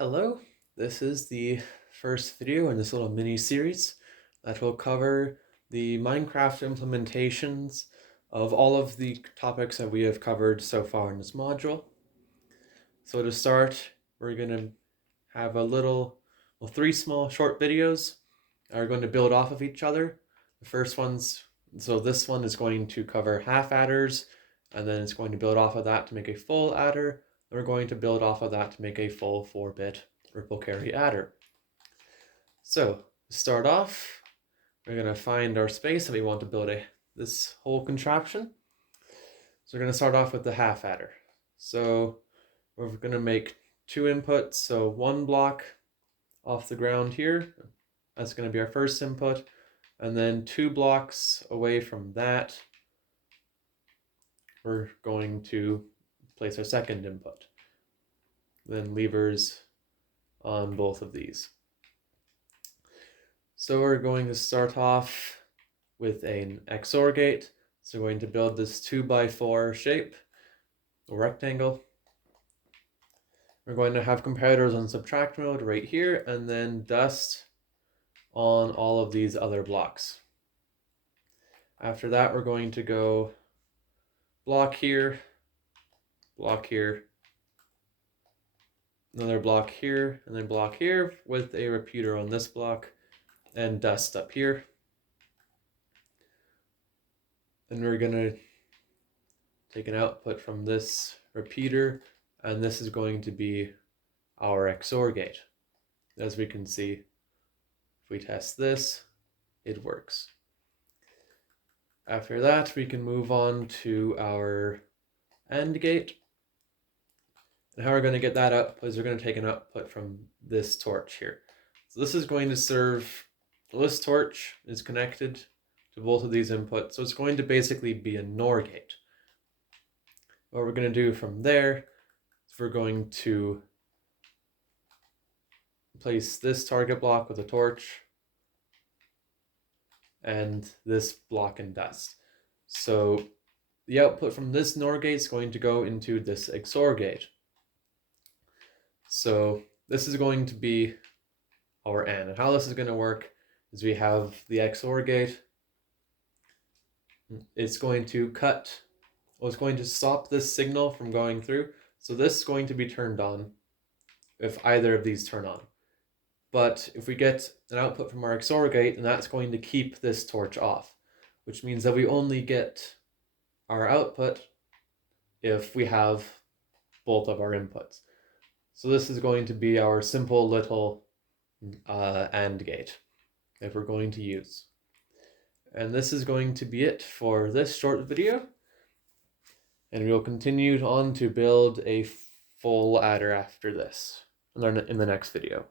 Hello, this is the first video in this little mini series that will cover the Minecraft implementations of all of the topics that we have covered so far in this module. So to start, we're going to have three small short videos that are going to build off of each other. The first one's, so this one is going to cover half adders, and then it's going to build off of that to make a full adder. We're going to build off of that to make a full 4-bit ripple carry adder. So to start off, we're going to find our space that we want to build this whole contraption. So we're going to start off with the half adder. So we're going to make 2 inputs, so 1 block off the ground here. That's going to be our first input, and then 2 blocks away from that, we're going to place our second input. Then levers on both of these. So we're going to start off with an XOR gate. So we're going to build this 2x4 shape, a rectangle. We're going to have comparators on subtract mode right here, and then dust on all of these other blocks. After that, we're going to go block here, another block here, and then block here with a repeater on this block, and dust up here. Then we're going to take an output from this repeater, and this is going to be our XOR gate. As we can see, if we test this, it works. After that, we can move on to our AND gate. And how we're going to get that up is we're going to take an output from this torch here. So this is going to serve, this torch is connected to both of these inputs, so it's going to basically be a NOR gate. What we're going to do from there is we're going to place this target block with a torch and this block in dust. So the output from this NOR gate is going to go into this XOR gate. So this is going to be our AND. And how this is going to work is we have the XOR gate. It's going to it's going to stop this signal from going through. So this is going to be turned on if either of these turn on. But if we get an output from our XOR gate, then that's going to keep this torch off, which means that we only get our output if we have both of our inputs. So this is going to be our simple little AND gate that we're going to use. And this is going to be it for this short video. And we'll continue on to build a full adder after this in the next video.